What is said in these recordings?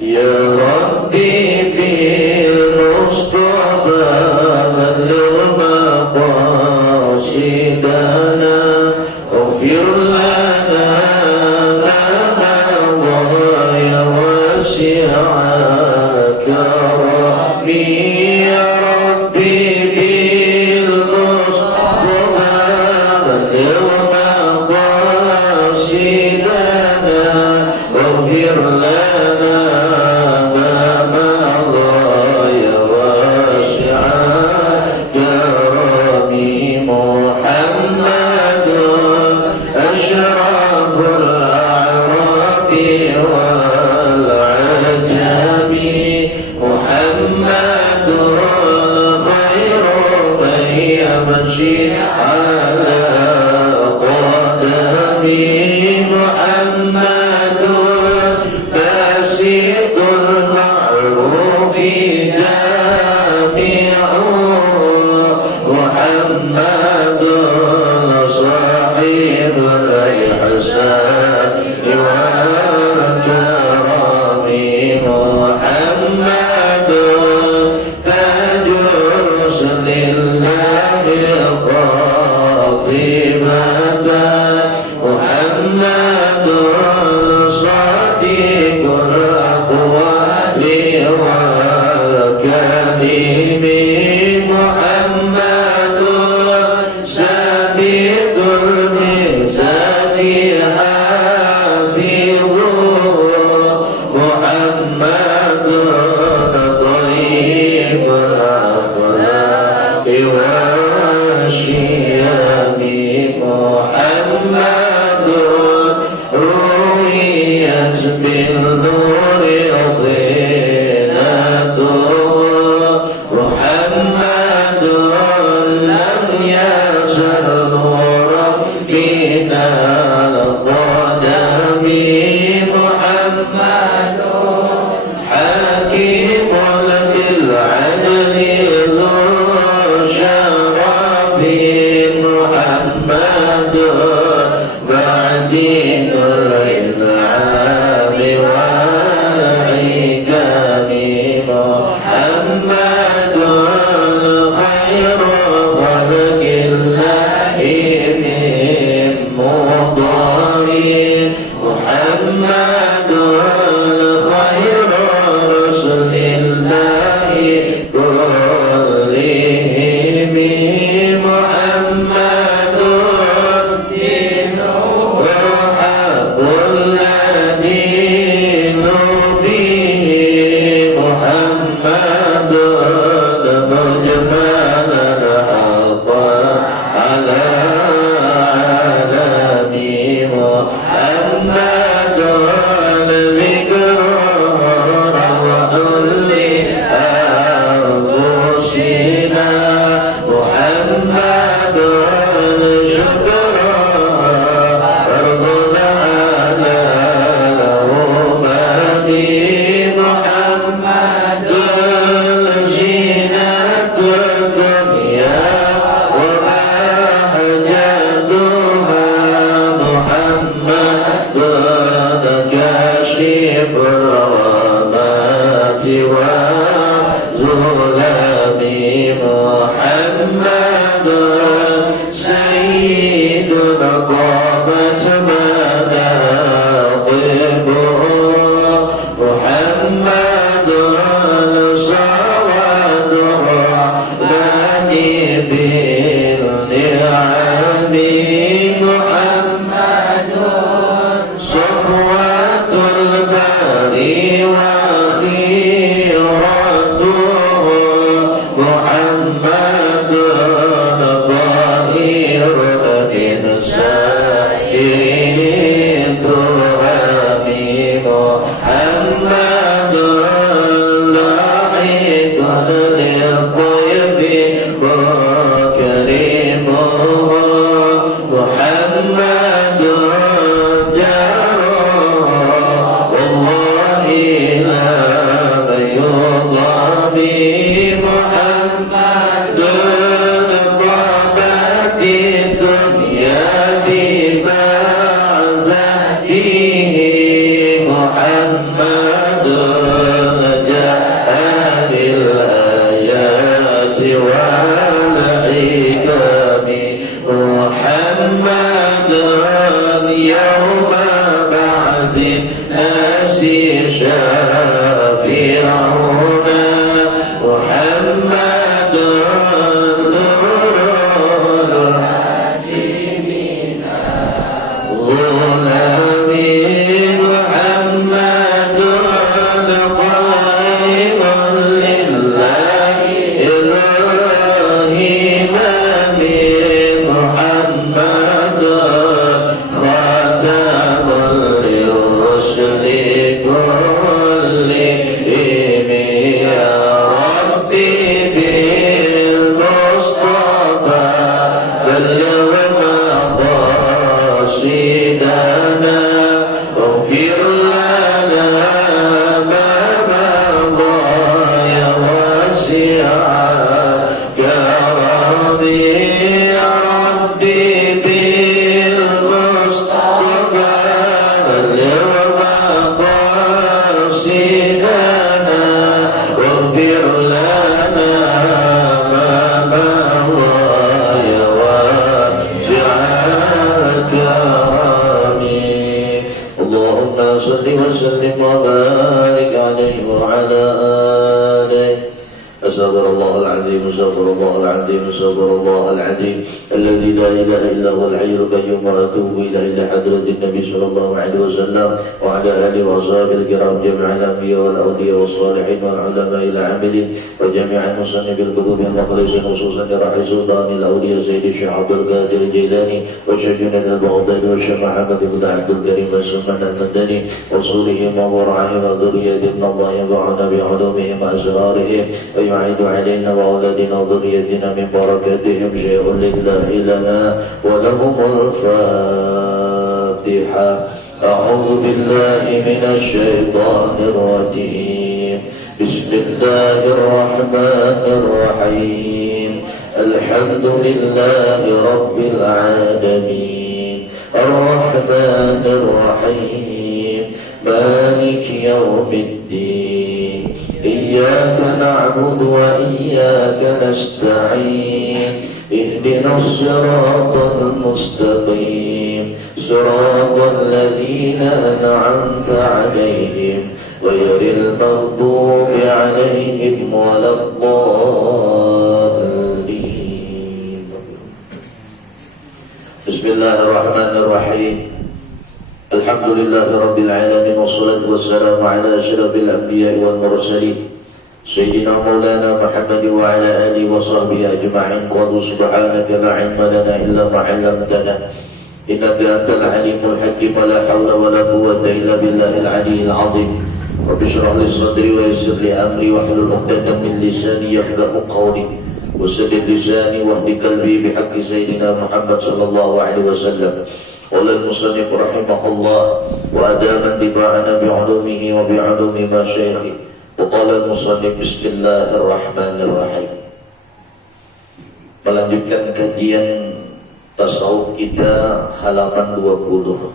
يا ربي بالمصطفى بلغ مقاصدنا واغفر لنا ما مضى يا واسع كرمي يا ربي بالمصطفى بلغ مقاصدنا واغفر لنا ما مضى يا واسع كرمي محمد أشرف الأعراب والعجم محمد خير من يمشي على قدمه محمد باسط المعروف جامع محمد صاحب الإحسان والكرم محمد تاج رسل الله قاطبة محمد صادق الأقوال والكلم محمد ثابت الميزان حافظ محمد طيب الأخلاق والشيم محمد رويت بالنور طينته محمد لم يزل نورا من القدم محمد حكيم بالعدل ذو شرف محمد بعدين الإنعام والعكام محمد خير خلق الله من مضار محمد خير رسل الله كلهم محمد دين وحق الذين به محمد مجمل الحق على عالمي محمد الذكر روح لأنفسنا محمد الشكر فرض على الأمم محمد زينة الدنيا وبهجتها محمد كاشف الغمات وظلم محمد سيد قامت مناقبه محمد صواد الرحمن بالنعم محمد صفوة الباري وخيرته محمد ظهير الإنسان ثرام محمد لاحق للضيف وكريمه محمد جار والله لا يضام محمد ضابت الدنيا ببعزته محمد شافعنا محمد نور العالمين غلامين محمد قائم لله إبراهيم محمد خاتم للرسل كلهم يا ربي بالمصطفى بلغ مقاصدنا واغفر لنا ما مضى يا واسع كرمي يا ربي بالمصطفى بلغ مقاصدنا واغفر لنا ما مضى يا واسع كرمي اللهم صل وسلم وبارك عليه وعلى آله أستغفر الله العظيم أستغفر الله العظيم أستغفر الله العظيم الذي لا إله إلا هو الحي القيوم وأتوب إلى حضرة النبي صلى الله عليه وسلم وعلى آله وأصحابه الكرام جميع الأنبياء والأولياء والصالحين والعلماء العاملين وجميع المصنف الكتب المخلصين خصوصا لراعي سلطان الأولياء سيد الشيخ عبد القادر الجيلاني وشيخ جنيد البغدادي والشيخ محمد بن عبد الكريم السمان المدني وصولهم وورعهم وذريتهم الله ينفعنا بعلومهم وأسرارهم ويعيد علينا وأولادنا وذريتنا من بركاتهم شيء لله لنا ولهم الفاتحة أعوذ بالله من الشيطان الرجيم بسم الله الرحمن الرحيم الحمد لله رب العالمين الرحمن الرحيم مالك يوم الدين إياك نعبد وإياك نستعين اهدنا الصراط المستقيم صراط الذين أنعمت عليهم غير المغضوب عليهم ولا الضالين بسم الله الرحمن الرحيم الحمد لله رب العالمين والصلاة والسلام على أشرف الأنبياء والمرسلين سيدنا مولانا محمد وعلى آله وصحبه أجمعين قالوا سبحانك لا علم لنا إلا ما علمتنا إنك أنت العليم الحكيم لا حول ولا قوة إلا بالله العلي العظيم رب اشرح لي صدري ويسر لي أمري واحلل عقدة من لساني يفقهوا قولي وسدد لساني واهد قلبي بحق سيدنا محمد صلى الله عليه وسلم قال المصنف رحمه الله وأدام انتفاعنا بعلومه وبعلوم مشايخه وقال المصنف بسم الله الرحمن الرحيم melanjutkan kajian tasawuf kita halaman 20.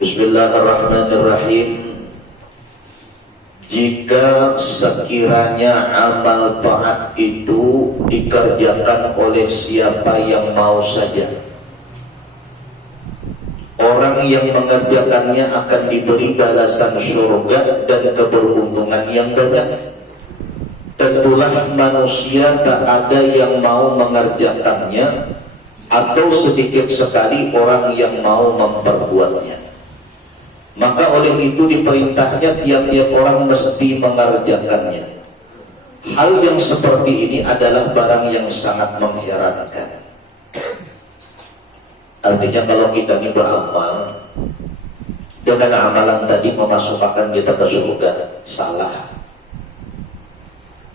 Bismillahirrahmanirrahim. Jika sekiranya amal taat itu dikerjakan oleh siapa yang mau saja, orang yang mengerjakannya akan diberi balasan surga dan keberuntungan yang banyak. Tentulah manusia tak ada yang mau mengerjakannya, atau sedikit sekali orang yang mau memperbuatnya. Maka oleh itu diperintahnya tiap-tiap orang mesti mengerjakannya. Hal yang seperti ini adalah barang yang sangat mengherankan. Artinya kalau kita ini beramal dengan amalan tadi memasukkan kita ke surga, salah.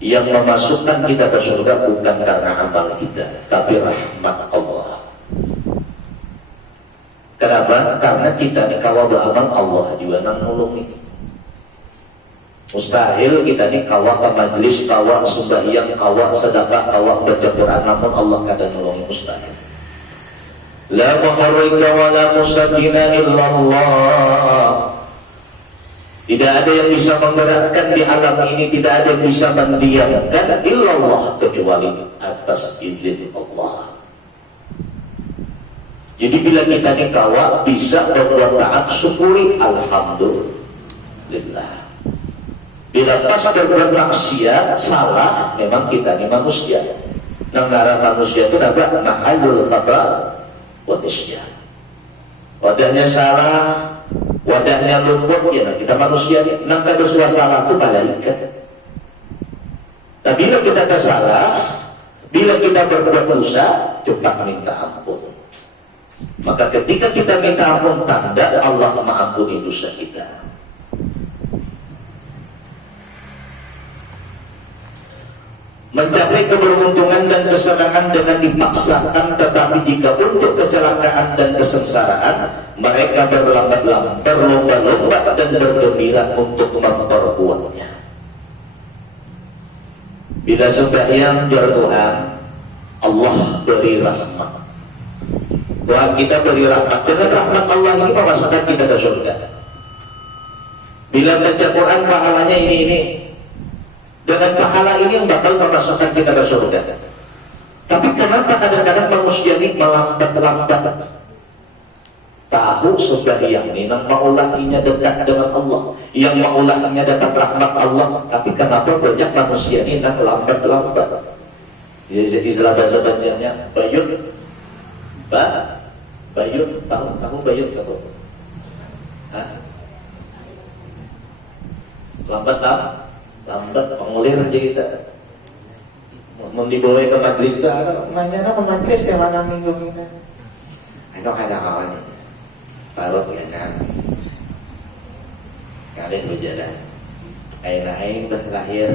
Yang memasukkan kita ke surga bukan karena amal kita, tapi rahmat Allah. Kenapa? Karena kita ini kawa beramal, Allah juga nangulungi. Mustahil kita ini kawa ke majlis, kawa sembahyang, kawa sedekah, kawa baca Quran, namun Allah kadang nolongi, mustahil. La muharrika wa la musaddina illallah. Tidak ada yang bisa memberatkan di alam ini, tidak ada yang bisa mendiamkan illallah kecuali atas izin Allah. Jadi bila kita dikawal bisa berbuat taat, syukuri alhamdulillah. Bila pas berbuat maksiat, salah, memang kita ini manusia. Negara manusia itu dapat mahalul khata wa nisyan. Wadahnya salah, wadahnya luput, ya kita manusia. Nang kada salah itu malaikat. Tapi bila kita tersalah, bila kita berbuat dosa, cepat minta ampun. Maka ketika kita minta ampun, tanda Allah mengampuni dosa kita. Mencapai keberuntungan dan kesenangan dengan dipaksakan, tetapi jika untuk kecelakaan dan kesengsaraan, mereka berlomba-lomba dan bergembira untuk memperbuatnya. Bila sembahyang Tuhan, Allah beri rahmat. Tuhan kita beri rahmat. Dengan rahmat Allah ini memasukkan kita ke surga. Bila baca Quran pahalanya ini. Dengan pahala ini yang bakal memasukkan kita ke surga. Tapi kenapa kadang-kadang manusia ini melambat-lambat? Tahu sembahyang ini yang maulahinya dekat dengan Allah, yang maulahinya dapat rahmat Allah. Tapi kenapa banyak manusia ini yang lambat-lambat? Istilah bahasa Banjarnya bayut. Bayut, tahu bayut tahu? Hah? Lambat pengulir aja kita. Mau dibawa ke majlis ke mana majlis ke mana minggu ini? Ayo ada kawan ini. Parut ya kan. Kalian berjalan. Aing lahir.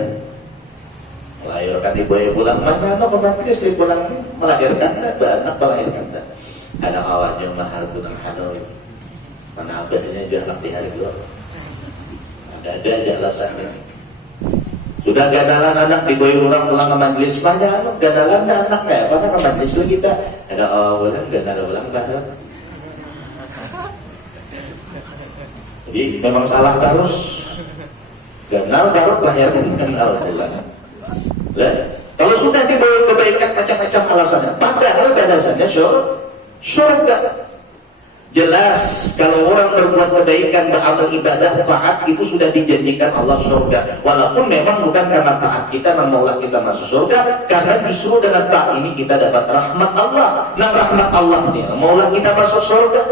Melahirkan dibawa pulang mana ke majlis di pulang ini melahirkan anak melahirkan. Ada kawannya mahal tunang Hanoi. Mana abadnya juga anak di hari dua. Ada aja alasannya. Sudah gadalan anak dibawa orang pulang ke majlis, banyak gadalan anak kayak apa ke majlis kita ada orang gadalan pulang gadalan. Jadi memang salah terus. Ganal garuk lahirkan ganal pulang. Kalau sudah dibawa kebaikan macam-macam alasannya, padahal dasarnya surga. Jelas kalau orang berbuat kebaikan, beramal ibadah, taat, itu sudah dijanjikan Allah surga. Walaupun memang bukan karena taat kita yang maulah kita masuk surga, karena justru dengan taat ini kita dapat rahmat Allah. Nah rahmat Allah ini maulah kita masuk surga.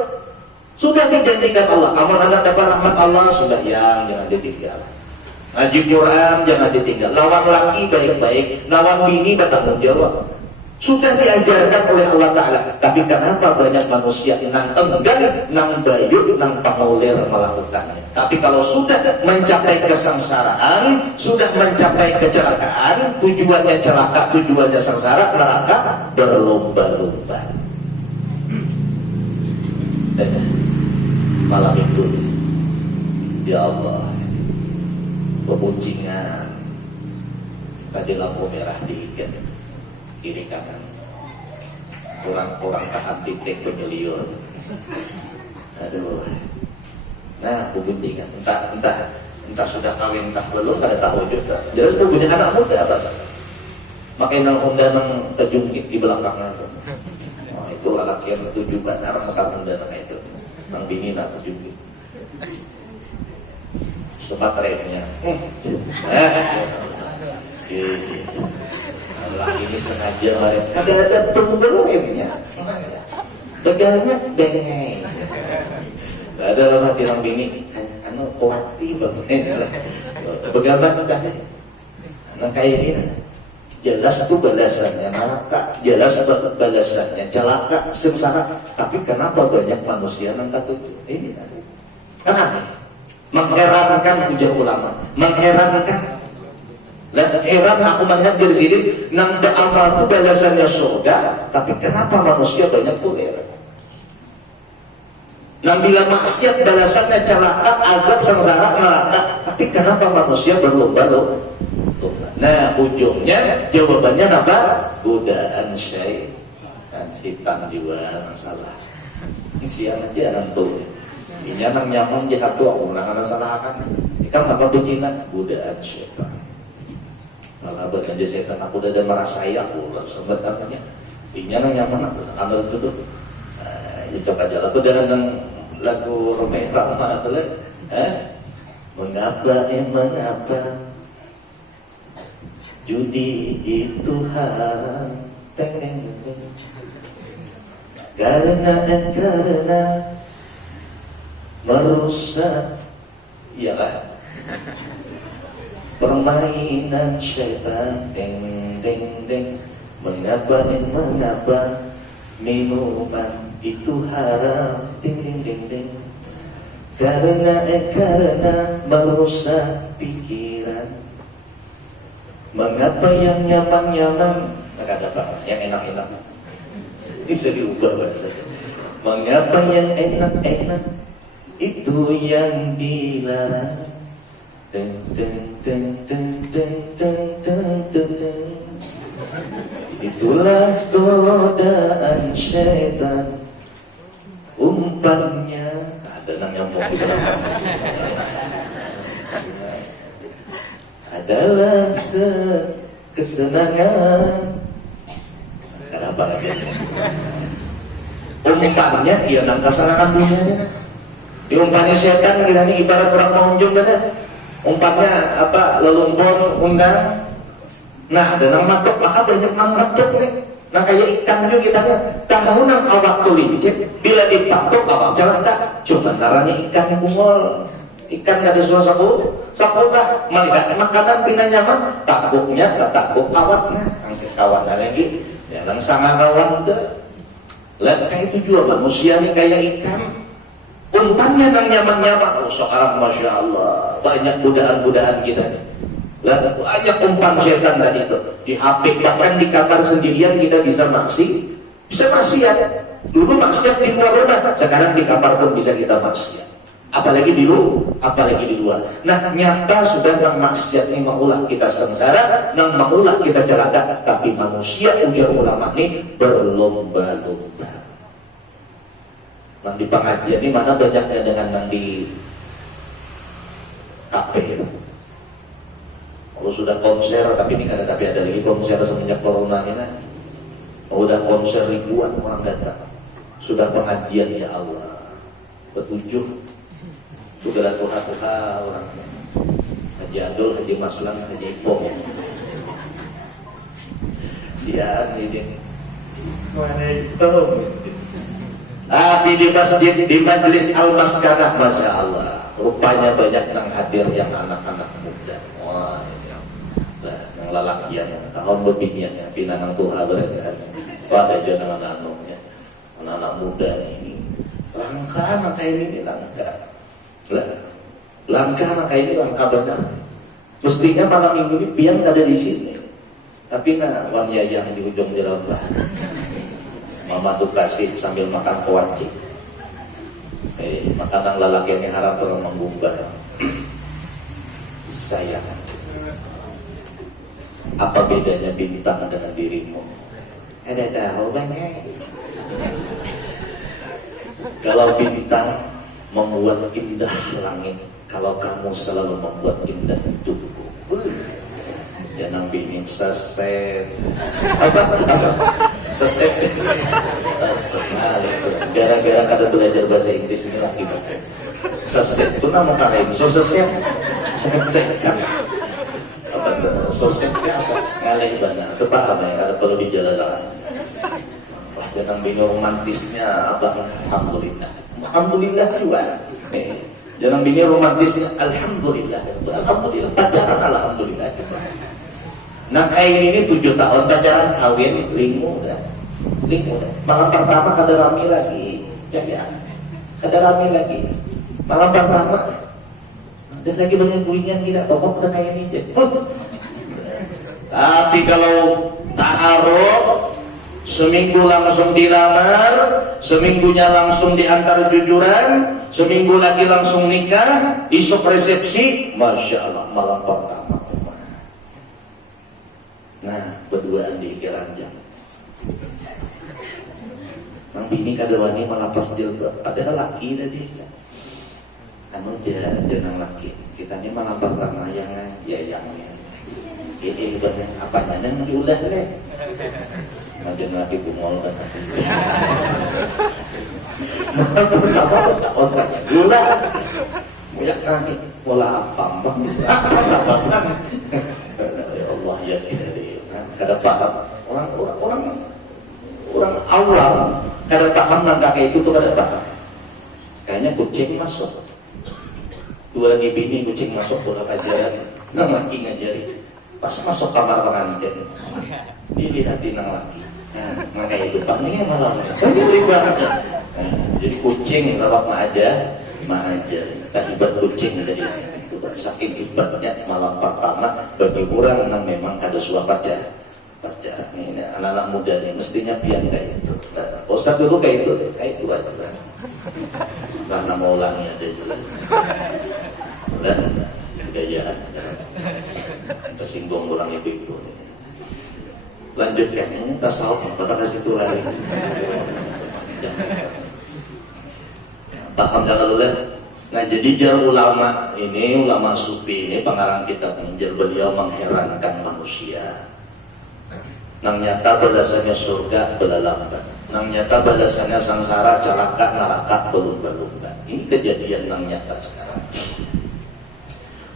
Sudah dijanjikan Allah. Amal anda dapat rahmat Allah, sudah yang jangan ditinggal. Ngaji Quran jangan ditinggal. Lawan laki baik-baik, lawan bini bertanggung jawab. Sudah diajarkan oleh Allah Ta'ala. Tapi kenapa banyak manusia nang enggan, nang bayut, nang pangulir melakukannya? Tapi kalau sudah mencapai kesengsaraan, sudah mencapai kecelakaan, tujuannya celaka, tujuannya sengsara, neraka, berlomba-lomba. Malam itu, ya Allah, pemuncingan tadi lampu merah diikat kiri kanan, kurang tahan titik penyeliur. Aduh. Nah, peguntingan entah sudah kawin entah belum, kada tahu juga. Jelas punya anak muda apa sih? Makanya nang Honda nang terjungkit di belakangnya tuh. Oh, itu laki yang tujuh benar maka Honda nang itu. Nang bini nak terjungkit. Sempat remnya. Allah ini sengaja mereka ada tunggu remnya. Begalnya bengeng. Gak ada lama tilang bini anu kuati banget. Begabat dah. Nah kayak ini jelas itu balasannya malaka, jelas balasannya celaka, sengsara. Tapi kenapa banyak manusia yang kata ini kan aneh, mengherankan ujar ulama, mengherankan. Dan heran aku melihat dari sini nang beramal itu balasannya surga, tapi kenapa manusia banyak kulir? Nang bila maksiat balasannya celaka, azab, sengsara, neraka, tapi kenapa manusia berlomba-lomba? Nah ujungnya jawabannya apa? Godaan syaitan, setan juga masalah. Siang aja orang tuh. Ini nang nyaman jahat tuh aku nang salah akan. Ikan apa bejinan? Godaan syaitan. Malah buat aja setan aku udah merasai aku sempat katanya. Ini nang nyaman aku anda itu tuh. cocok aja lagu dengan lagu Romeo Rama atau mengapa judi itu haram karena merusak iyalah permainan syaitan deng mengapa minuman itu haram deng karena merusak pikiran. Mengapa yang nyaman nggak ada apa yang enak bisa diubah bahasa. Mengapa yang enak itu yang dilarang. Itulah godaan syaitan. Umpannya ada yang nyambung di belakang. Adalah kesenangan. Kenapa lagi? Umpannya ya nang kesenangan dunia. Diumpannya setan kita ini ibarat orang pengunjung kan. Umpannya apa? Lelumpur, undang. Nah, ada nang matok, maka banyak nang matok nih. Nah kayak ikan juga kita kan tahu nang awak tulincip bila dipatok awak jalan tak coba naranya ikan yang bungol ikan gak ada suara sapu lah melihat makanan pina nyaman takbuknya tak takbuk awaknya angkat kawan lagi ya nang sangat kawan tuh lah kayak itu juga manusia nih kayak ikan umpannya nang nyaman oh sekarang Masya Allah banyak godaan kita nih. Lah banyak umpan setan tadi itu di HP bahkan di kamar sendirian kita bisa maksiat. Dulu maksiat di luar rumah, sekarang di kamar pun bisa kita maksiat. Apalagi di luar. Nah nyata sudah nang maksiat ini maulah kita sengsara, nang maulah kita celaka. Tapi manusia ujar ulama ini berlomba-lomba. Nang di pengajian ini mana banyaknya dengan nang di kafe. Kalau sudah konser, tapi ada lagi konser semenjak corona ini kan. Udah konser ribuan orang datang. Sudah pengajian ya Allah. Petujuh. Sudah tuha orang. Haji Abdul, Haji Maslan, Haji Ipong. Sian ini. Mana itu? Tapi di masjid, di majelis Al-Maskanah, Masya Allah. Rupanya banyak yang hadir yang anak-anak muda. Wah. Lalakian tahun lebihnya pinanang tuha berarti pada jangan anak-anaknya anak-anak muda ini langka anak ini langka anak ini langka benar mestinya malam minggu ini biang ada di sini tapi nah Bang Yayang di ujung jalan Mama tuh kasih sambil makan kewancing makanan lalakian yang haram terus menggubah sayang. Apa bedanya bintang dengan dirimu? Ada tahu banyak. Kalau bintang membuat indah langit, kalau kamu selalu membuat indah hidupku. Jangan bikin seset. Apa? Seset. Astagfirullah. Gara-gara kada belajar bahasa Inggris ini lagi. Seset itu nama kalian. So seset. Sosoknya apa? Ngalih benar. Itu paham ya? Ada perlu dijelaskan. Wah, jangan bingung romantisnya abang. Alhamdulillah. Alhamdulillah juga. Jangan bingung romantisnya. Alhamdulillah. Alhamdulillah. Pacaran alhamdulillah. Nah kayak ini 7 tahun pacaran kawin lingu dah. Malam pertama kada rame lagi. Jangan. Kada rame lagi. Malam pertama. Dan lagi banyak kulingan kita. Tokok udah kayak ini aja. Tapi kalau ta'aruf seminggu langsung dilamar, seminggunya langsung diantar jujuran, seminggu lagi langsung nikah, isuk resepsi, Masya Allah malam pertama. Nah berduaan di keranjang. Nang bini kada wani malapas jilbab, padahal laki dah dia. Namun jangan laki, kita ini malam pertama yang ini benar apanya yang diulah deh. Macam lagi bungol kan. Pertama tak orang gula. Banyak nani, bola apa ya Allah ya Karim. Kada paham orang awam kada paham langkah itu tuh kada paham. Kayaknya kucing masuk. Dua lagi bini kucing masuk bola ajaran, nang laki ngajari. Pas masuk kamar pengantin, dilihatin nang laki. Nah, maka itu panggilnya malam. Jadi kucing sahabat mahaja. Akibat kucing dari itu saking hebatnya malam pertama bagi orang yang memang ada suah pacar ini anak-anak muda nih mestinya pian kayak itu. Nah, Ustaz dulu kayak itu aja. Karena mau ulangnya ada juga. Gayaan. Kesinggung ulang itu. Lanjutkan ini tasawuf kata kasih itu lagi. Paham jangan lupa. Nah jadi jar ulama ini, ulama sufi ini pengarang kitab Injil, beliau mengherankan manusia. Nang nyata balasannya surga belalambat, nang nyata balasannya sangsara calaka nalaka belum-belumkan. Ini kejadian nang nyata sekarang.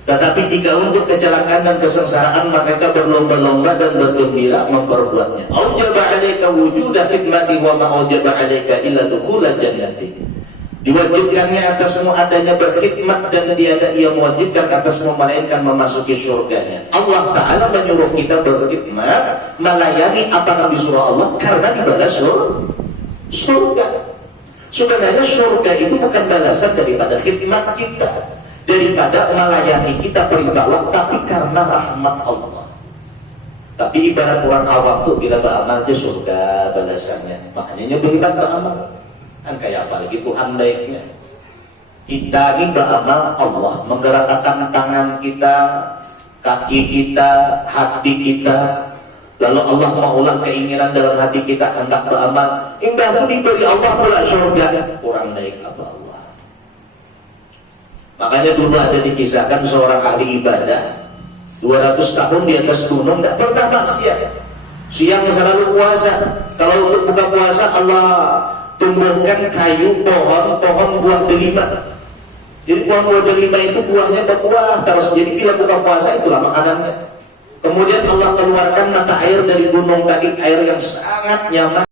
Tetapi jika untuk kecelakaan dan kesengsaraan mereka berlomba-lomba dan bergembira memperbuatnya. Aujaba 'alaika wujuda khidmati wa ma aujaba 'alaika illa dukhula jannati. Diwajibkannya atasmu adanya berkhidmat dan tiada ia mewajibkan atasmu melainkan memasuki surganya. Allah Ta'ala menyuruh kita berkhidmat, melayani apa yang disuruh Allah karena dibalas surga. Sebenarnya surga itu bukan balasan daripada khidmat kita, daripada melayani kita perintah Allah, tapi karena rahmat Allah. Tapi ibarat orang awam tuh bila beramal aja surga balasannya, makanya berhebat beramal. Kan kayak apa lagi Tuhan baiknya. Kita ini beramal Allah menggerakkan tangan kita, kaki kita, hati kita. Lalu Allah maulah keinginan dalam hati kita hendak beramal. Indah itu diberi Allah pula surga. Kurang baik apa Allah. Makanya dulu ada dikisahkan seorang ahli ibadah 200 tahun di atas gunung tidak pernah maksiat. Siang selalu puasa. Kalau untuk buka puasa Allah tumbuhkan kayu, pohon buah delima. Jadi buah delima itu buahnya berbuah terus. Jadi bila buka puasa itulah makanannya. Kemudian Allah keluarkan mata air dari gunung tadi, air yang sangat nyaman.